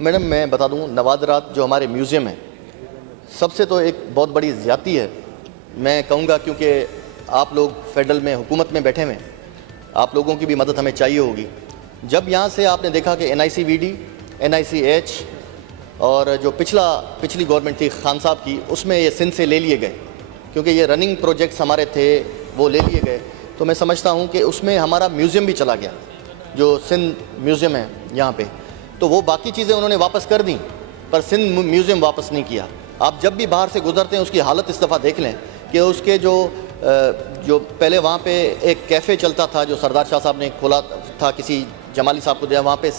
Madam میں بتا دوں نوادرات جو ہمارے میوزیم ہیں سب سے تو ایک بہت بڑی زیادتی ہے میں کہوں گا، کیونکہ آپ لوگ فیڈرل میں حکومت میں بیٹھے ہوئے ہیں، آپ لوگوں کی بھی مدد ہمیں چاہیے ہوگی۔ جب یہاں سے آپ نے دیکھا کہ NICVD NICH اور جو پچھلی گورنمنٹ تھی خان صاحب کی، اس میں یہ سندھ سے لے لیے گئے، کیونکہ یہ رننگ پروجیکٹس ہمارے تھے وہ لے لیے گئے، تو میں سمجھتا ہوں کہ اس میں ہمارا میوزیم بھی چلا گیا، جو سندھ میوزیم ہے یہاں پہ، تو وہ باقی چیزیں انہوں نے واپس کر دیں پر سندھ میوزیم واپس نہیں کیا۔ آپ جب بھی باہر سے گزرتے ہیں اس کی حالت اس دفعہ دیکھ لیں کہ اس کے جو پہلے وہاں پہ ایک کیفے چلتا تھا جو سردار شاہ صاحب نے کھولا تھا، کسی جمالی صاحب کو دیا، وہاں پہ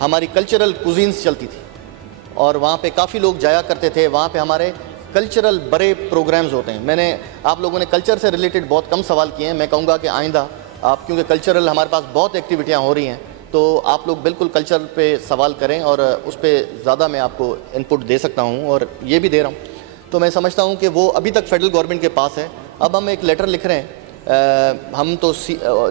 ہماری کلچرل کوزینز چلتی تھی اور وہاں پہ کافی لوگ جایا کرتے تھے، وہاں پہ ہمارے کلچرل بڑے پروگرامز ہوتے ہیں۔ آپ لوگوں نے کلچر سے ریلیٹڈ بہت کم سوال کیے ہیں، میں کہوں گا کہ آئندہ آپ کیونکہ کلچرل ہمارے پاس بہت ایکٹیویٹیاں ہو رہی ہیں تو آپ لوگ بالکل کلچر پہ سوال کریں اور اس پہ زیادہ میں آپ کو انپٹ دے سکتا ہوں اور یہ بھی دے رہا ہوں۔ تو میں سمجھتا ہوں کہ وہ ابھی تک فیڈرل گورنمنٹ کے پاس ہے۔ اب ہم ایک لیٹر لکھ رہے ہیں، ہم تو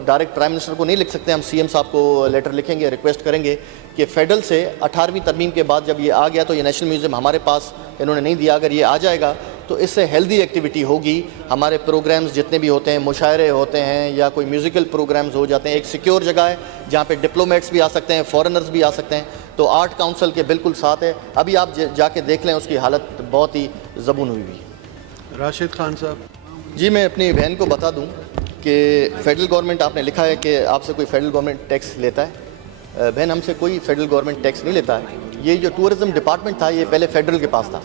ڈائریکٹ پرائم منسٹر کو نہیں لکھ سکتے، ہم CM صاحب کو لیٹر لکھیں گے، ریکویسٹ کریں گے کہ فیڈرل سے 18ویں ترمیم کے بعد جب یہ آ گیا تو یہ نیشنل میوزیم ہمارے پاس انہوں نے نہیں دیا، اگر یہ آ جائے گا تو اس سے ہیلدی ایکٹیویٹی ہوگی، ہمارے پروگرامز جتنے بھی ہوتے ہیں، مشاعرے ہوتے ہیں یا کوئی میوزیکل پروگرامز ہو جاتے ہیں، ایک سیکیور جگہ ہے جہاں پہ ڈپلومیٹس بھی آ سکتے ہیں، فارنرز بھی آ سکتے ہیں، تو آرٹ کاؤنسل کے بالکل ساتھ ہے۔ ابھی آپ جا کے دیکھ لیں، اس کی حالت بہت ہی زبون ہوئی ہوئی ہے۔ راشد خان صاحب جی میں اپنی بہن کو بتا دوں کہ فیڈرل گورنمنٹ، آپ نے لکھا ہے کہ آپ سے کوئی فیڈرل گورنمنٹ ٹیکس لیتا ہے، بہن ہم سے کوئی فیڈرل گورنمنٹ ٹیکس نہیں لیتا ہے۔ یہ جو ٹورزم ڈپارٹمنٹ تھا یہ پہلے فیڈرل کے پاس تھا،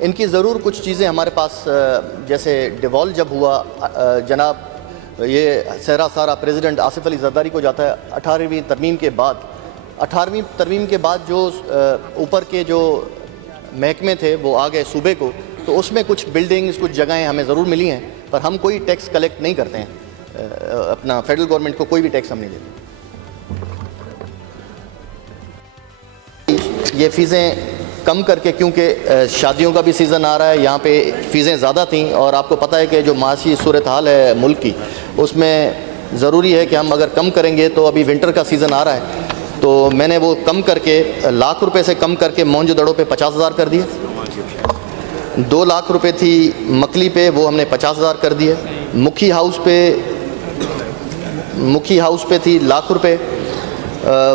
ان کی ضرور کچھ چیزیں ہمارے پاس، جیسے ڈیوال جب ہوا، جناب یہ صحرا سارا پریزیڈنٹ آصف علی زرداری کو جاتا ہے 18ویں ترمیم کے بعد، 18ویں ترمیم کے بعد جو اوپر کے جو محکمے تھے وہ آ گئے صوبے کو، تو اس میں کچھ بلڈنگز کچھ جگہیں ہمیں ضرور ملی ہیں پر ہم کوئی ٹیکس کلیکٹ نہیں کرتے ہیں، اپنا فیڈرل گورنمنٹ کو کوئی بھی ٹیکس ہم نہیں دیتے۔ یہ فیسیں کم کر کے، کیونکہ شادیوں کا بھی سیزن آ رہا ہے، یہاں پہ فیسیں زیادہ تھیں اور آپ کو پتہ ہے کہ جو معاشی صورتحال ہے ملک کی، اس میں ضروری ہے کہ ہم اگر کم کریں گے تو ابھی ونٹر کا سیزن آ رہا ہے تو میں نے وہ کم کر کے ₹1,00,000 سے کم کر کے مونجو دڑوں پہ 50,000 کر دیے، 2 لاکھ روپے تھی مکلی پہ وہ ہم نے 50,000 کر دیے، مکھی ہاؤس پہ تھی ₹1,00,000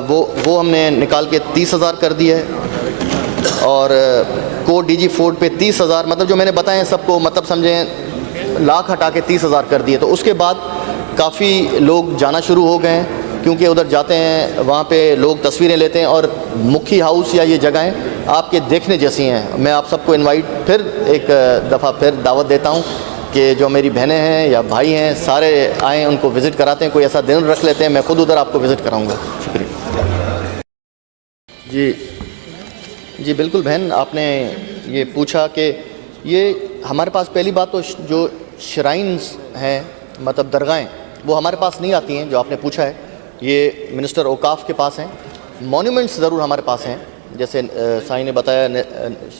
وہ ہم نے نکال کے 30,000 کر دی ہے، اور کو DG فورٹ پہ 30,000، مطلب جو میں نے بتائے ہیں سب کو مطلب سمجھیں لاکھ ہٹا کے 30,000 کر دیے۔ تو اس کے بعد کافی لوگ جانا شروع ہو گئے ہیں، کیونکہ ادھر جاتے ہیں وہاں پہ لوگ تصویریں لیتے ہیں، اور مکھی ہاؤس یا یہ جگہیں آپ کے دیکھنے جیسی ہیں۔ میں آپ سب کو انوائٹ پھر ایک دفعہ پھر دعوت دیتا ہوں کہ جو میری بہنیں ہیں یا بھائی ہیں سارے آئیں، ان کو وزٹ کراتے ہیں، کوئی ایسا دن رکھ لیتے ہیں، میں خود ادھر آپ کو وزٹ کراؤں گا۔ شکریہ۔ جی بالکل بہن، آپ نے یہ پوچھا کہ یہ ہمارے پاس پہلی بات تو جو شرائنز ہیں مطلب درگاہیں وہ ہمارے پاس نہیں آتی ہیں، جو آپ نے پوچھا ہے یہ منسٹر اوقاف کے پاس ہیں۔ مونومنٹس ضرور ہمارے پاس ہیں، جیسے سائیں نے بتایا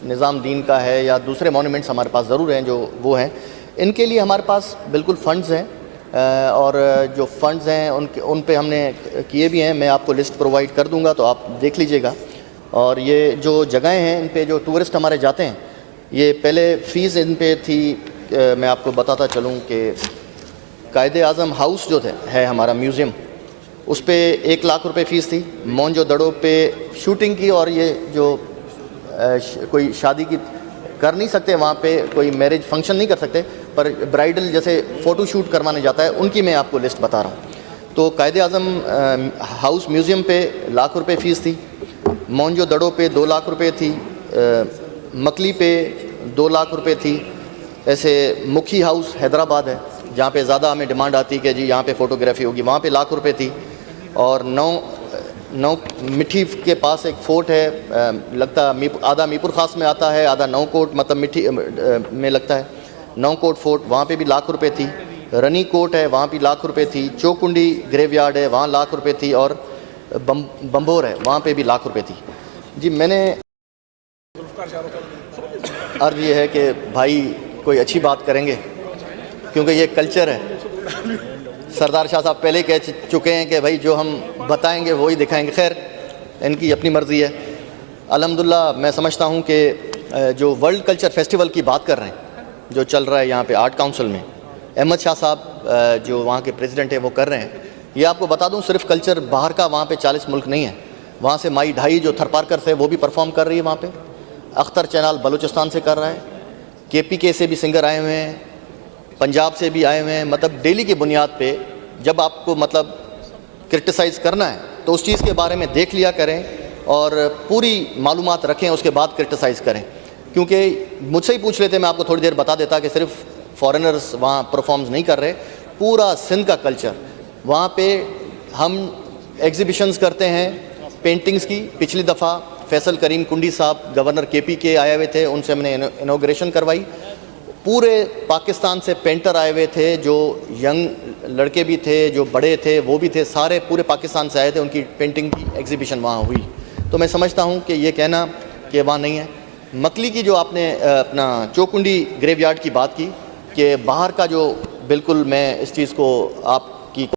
نظام دین کا ہے یا دوسرے مونومنٹس ہمارے پاس ضرور ہیں جو وہ ہیں، ان کے لیے ہمارے پاس بالکل فنڈز ہیں، اور جو فنڈز ہیں ان پہ ہم نے کیے بھی ہیں، میں آپ کو لسٹ پرووائڈ کر دوں گا تو آپ دیکھ لیجئے گا۔ اور یہ جو جگہیں ہیں ان پہ جو ٹورسٹ ہمارے جاتے ہیں، یہ پہلے فیس ان پہ تھی، میں آپ کو بتاتا چلوں کہ قائد اعظم ہاؤس جو ہے ہمارا میوزیم، اس پہ ₹1,00,000 فیس تھی، مونجو دڑوں پہ شوٹنگ کی، اور یہ جو کوئی شادی کی کر نہیں سکتے وہاں پہ کوئی میرج فنکشن نہیں کر سکتے پر برائڈل جیسے فوٹو شوٹ کروانے جاتا ہے، ان کی میں آپ کو لسٹ بتا رہا ہوں۔ تو قائد اعظم ہاؤس میوزیم پہ ₹1,00,000 فیس تھی، مونجو دڑوں پہ ₹2,00,000 تھی، مکلی پہ ₹2,00,000 تھی، ایسے مکھی ہاؤس حیدرآباد ہے جہاں پہ زیادہ ہمیں ڈیمانڈ آتی کہ جی یہاں پہ فوٹوگرافی ہوگی، وہاں پہ ₹1,00,000 تھی، اور نو مٹھی کے پاس ایک فورٹ ہے، لگتا آدھا میپور خاص میں آتا ہے، آدھا نو کوٹ مطلب مٹھی میں لگتا ہے، نو کوٹ فورٹ وہاں پہ بھی ₹1,00,000 تھی، رنی کوٹ ہے وہاں بھی ₹1,00,000 تھی، چوکنڈی گریو یارڈ ہے وہاں ₹1,00,000 تھی، اور بمبور ہے وہاں پہ بھی ₹1,00,000 تھی۔ جی میں نے عرض یہ ہے کہ بھائی کوئی اچھی بات کریں گے کیونکہ یہ کلچر ہے، سردار شاہ صاحب پہلے کہہ چکے ہیں کہ بھائی جو ہم بتائیں گے وہی دکھائیں گے، خیر ان کی اپنی مرضی ہے۔ الحمدللہ میں سمجھتا ہوں کہ جو ورلڈ کلچر فیسٹیول کی بات کر رہے ہیں جو چل رہا ہے یہاں پہ آرٹ کاؤنسل میں، احمد شاہ صاحب جو وہاں کے پریزیڈنٹ ہیں وہ کر رہے ہیں، یہ آپ کو بتا دوں صرف کلچر باہر کا، وہاں پہ 40 ملک نہیں ہے، وہاں سے مائی ڈھائی جو تھرپارکر سے وہ بھی پرفارم کر رہی ہے وہاں پہ، اختر چینال بلوچستان سے کر رہا ہے، کے پی کے سے بھی سنگر آئے ہوئے ہیں، پنجاب سے بھی آئے ہوئے ہیں. مطلب ڈیلی کی بنیاد پہ جب آپ کو مطلب کرٹیسائز کرنا ہے تو اس چیز کے بارے میں دیکھ لیا کریں اور پوری معلومات رکھیں، اس کے بعد کرٹیسائز کریں. کیونکہ مجھ سے ہی پوچھ لیتے میں آپ کو تھوڑی دیر بتا دیتا کہ صرف فارنرز وہاں پرفارمز نہیں کر رہے، پورا سندھ کا کلچر وہاں پہ. ہم ایگزیبیشنز کرتے ہیں پینٹنگز کی. پچھلی دفعہ فیصل کریم کنڈی صاحب گورنر کے پی کے آئے ہوئے تھے، ان سے ہم نے انوگریشن کروائی. پورے پاکستان سے پینٹر آئے ہوئے تھے، جو ینگ لڑکے بھی تھے، جو بڑے تھے وہ بھی تھے، سارے پورے پاکستان سے آئے تھے، ان کی پینٹنگ کی ایگزیبیشن وہاں ہوئی. تو میں سمجھتا ہوں کہ یہ کہنا کہ وہاں نہیں ہے. مکلی کی جو آپ نے اپنا چوکنڈی گریو یارڈ کی بات کی کہ باہر کا جو، بالکل میں اس چیز کو آپ